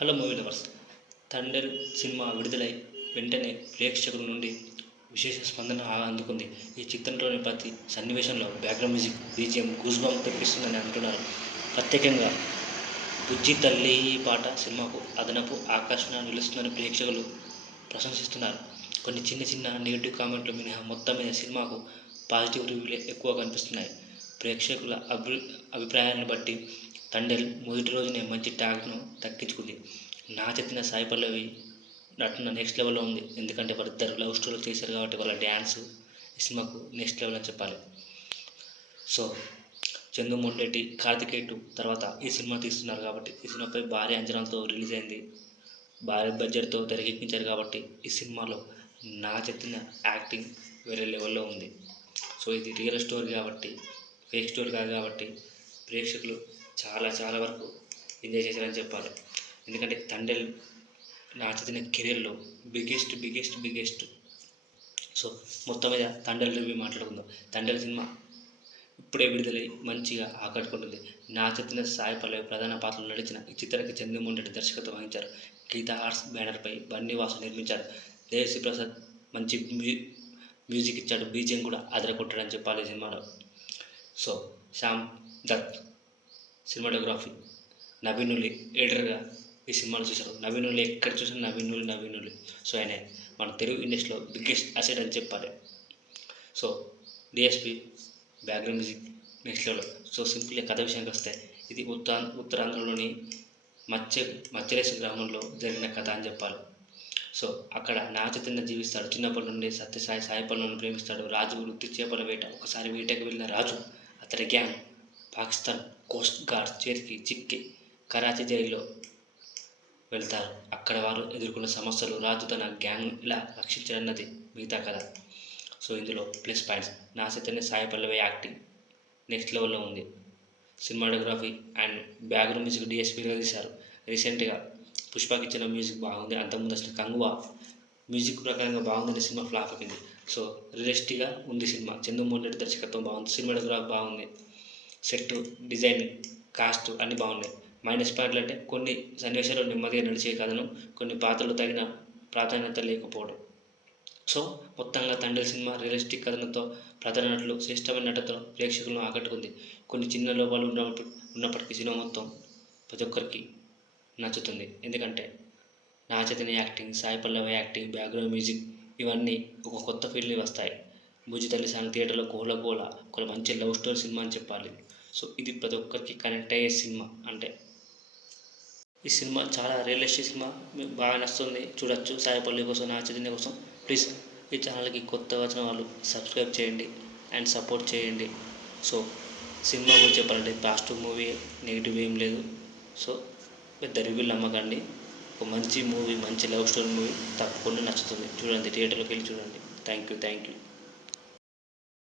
Hello movie lovers. Thunder cinema విడుదలై వెంటనే ప్రేక్షకుల నుండి విశేష స్పందన అందుకుంది. ఈ చిత్రంలోని ప్రతి సన్నివేశంలో బ్యాక్గ్రౌండ్ మ్యూజిక్ బీజిఎం గూస్బంప్ తెప్పిస్తుందని అంటున్నారు. ప్రత్యేకంగా బుజ్జి తల్లి ఈ పాట సినిమాకు అదనపు ఆకర్షణ నిలుస్తుందని ప్రేక్షకులు ప్రశంసిస్తున్నారు. కొన్ని చిన్న నెగిటివ్ కామెంట్లు మినహా మొత్తం మీద సినిమాకు పాజిటివ్ రివ్యూలే ఎక్కువ కనిపిస్తున్నాయి. ప్రేక్షకుల అభిప్రాయాలను బట్టి తండేల్ మొదటి రోజునే మంచి టాక్ను దక్కించుకుంది. నాగచైతన్య, సాయి పల్లవి నటన నెక్స్ట్ లెవెల్లో ఉంది. ఎందుకంటే వాళ్ళిద్దరు లవ్ స్టోరీలు చేశారు కాబట్టి వాళ్ళ డ్యాన్స్ ఈ సినిమాకు నెక్స్ట్ లెవెల్ అని చెప్పాలి. సో చందు మొండెట్టి, కార్తికేయ తర్వాత ఈ సినిమా తీస్తున్నారు కాబట్టి ఈ సినిమాపై భారీ అంచనాలతో రిలీజ్ అయింది. భారీ బడ్జెట్తో తెరకెక్కించారు కాబట్టి ఈ సినిమాలో నాగచైతన్య యాక్టింగ్ వేరే లెవెల్లో ఉంది. సో ఇది రియల్ స్టోరీ కాబట్టి, ఫేక్ స్టోరీ కాదు కాబట్టి ప్రేక్షకులు చాలా వరకు ఎంజాయ్ చేశారని చెప్పాలి. ఎందుకంటే తండేల్ నాగచైతన్య కెరీర్లో బిగ్గెస్ట్. సో మొత్తం మీద తండేల్ రివ్యూ మాట్లాడుకుందాం. తండేల్ సినిమా ఇప్పుడే విడుదలై మంచిగా ఆకట్టుకుంటుంది. నాగచైతన్య, సాయి పల్లవి ప్రధాన పాత్రలు నడిచిన ఈ చిత్రానికి చందు మొండెట్టి దర్శకత్వం వహించారు. గీతా ఆర్ట్స్ బ్యానర్పై బన్నీ వాసు నిర్మించారు. దేవిశ్రీ ప్రసాద్ మంచి మ్యూజిక్ ఇచ్చాడు. బీజిఎం కూడా అదరకొట్టాడని చెప్పాలి ఈ సినిమాలో. సో శ్యామ్ దత్ సినిమాటోగ్రఫీ, నవీన్ నులి ఎడిటర్గా ఈ సినిమాను చూశారు. నవీన్ నులి ఎక్కడ చూసినా నవీన్ నులి. సో ఆయన మన తెలుగు ఇండస్ట్రీలో బిగ్గెస్ట్ అసెట్ అని చెప్పాలి. So DSP background music next level. So సింపుల్గా కథ విషయానికి వస్తే ఇది ఉత్తరాంధ్రలోని మచ్చరేసు గ్రామంలో జరిగిన కథ అని చెప్పాలి. సో అక్కడ నాగచైతన్య జీవిస్తాడు. చిన్నప్పటి నుండి సత్యసాయి, సాయి పల్లవిని ప్రేమిస్తాడు. రాజు వృత్తి చేపల వేట. ఒకసారి వేటకు వెళ్ళిన రాజు అతడి గ్యాంగ్ పాకిస్తాన్ కోస్ట్ గార్డ్ చేతికి చిక్కి కరాచీ జైల్లో వెళ్తారు. అక్కడ వారు ఎదుర్కొన్న సమస్యలు, రాజు తన గ్యాంగ్ ఇలా రక్షించాలన్నది మిగతా కథ. సో ఇందులో plus points Naga Chaitanya, Sai Pallavi acting next లెవెల్లో ఉంది. సినిమాటోగ్రఫీ అండ్ బ్యాక్గ్రౌండ్ మ్యూజిక్ డిఎస్పీగా తీశారు. రీసెంట్గా పుష్పకి ఇచ్చిన మ్యూజిక్ బాగుంది. అంతకుముందు అసలు కంగువా మ్యూజిక్ ప్రకారంగా బాగుందని సినిమా ఫ్లాప్ అయింది. సో రియలిస్టిక్గా ఉంది సినిమా. చందు మొండెట్టి దర్శకత్వం బాగుంది. సినిమాటోగ్రఫీ బాగుంది. సెట్ డిజైన్, కాస్ట్ అన్నీ బాగున్నాయి. మైనస్ పాయింట్లు అంటే కొన్ని సన్నివేశాలు నెమ్మదిగా నడిచే కథను, కొన్ని పాత్రలు తగిన ప్రాధాన్యత లేకపోవడం. సో మొత్తంగా తండేల్ సినిమా రియలిస్టిక్ కథనంతో ప్రధాన నటులు శ్రేష్టమైన నటనతో ప్రేక్షకులను ఆకట్టుకుంది. కొన్ని చిన్న లోపాలు ఉన్నప్పటికీ సినిమా మొత్తం ప్రతి ఒక్కరికి నచ్చుతుంది. ఎందుకంటే Naga Chaitanya acting, Sai Pallavi acting, background music ఇవన్నీ ఒక కొత్త ఫీల్ని వస్తాయి. బుజ్జి తల్లి సాంగ్ థియేటర్లో గోల ఒక మంచి లవ్ స్టోరీ సినిమా అని చెప్పాలి. సో ఇది ప్రతి ఒక్కరికి కనెక్ట్ అయ్యే సినిమా. అంటే ఈ సినిమా చాలా రియలిస్టిక్ సినిమా. మీకు బాగా నచ్చుతుంది, చూడొచ్చు. సాయి పల్లవి కోసం, నాగచైతన్య కోసం ప్లీజ్ ఈ ఛానల్కి కొత్తగా వచ్చిన వాళ్ళు సబ్స్క్రైబ్ చేయండి అండ్ సపోర్ట్ చేయండి. సో సినిమా గురించి చెప్పాలంటే పాజిటివ్ మూవీ, నెగిటివ్ ఏం లేదు. సో పెద్ద రివ్యూలు నమ్మకండి. ఒక మంచి మూవీ, మంచి లవ్ స్టోరీ మూవీ తప్పకుండా నచ్చుతుంది. చూడండి, థియేటర్లోకి వెళ్ళి చూడండి. Thank you.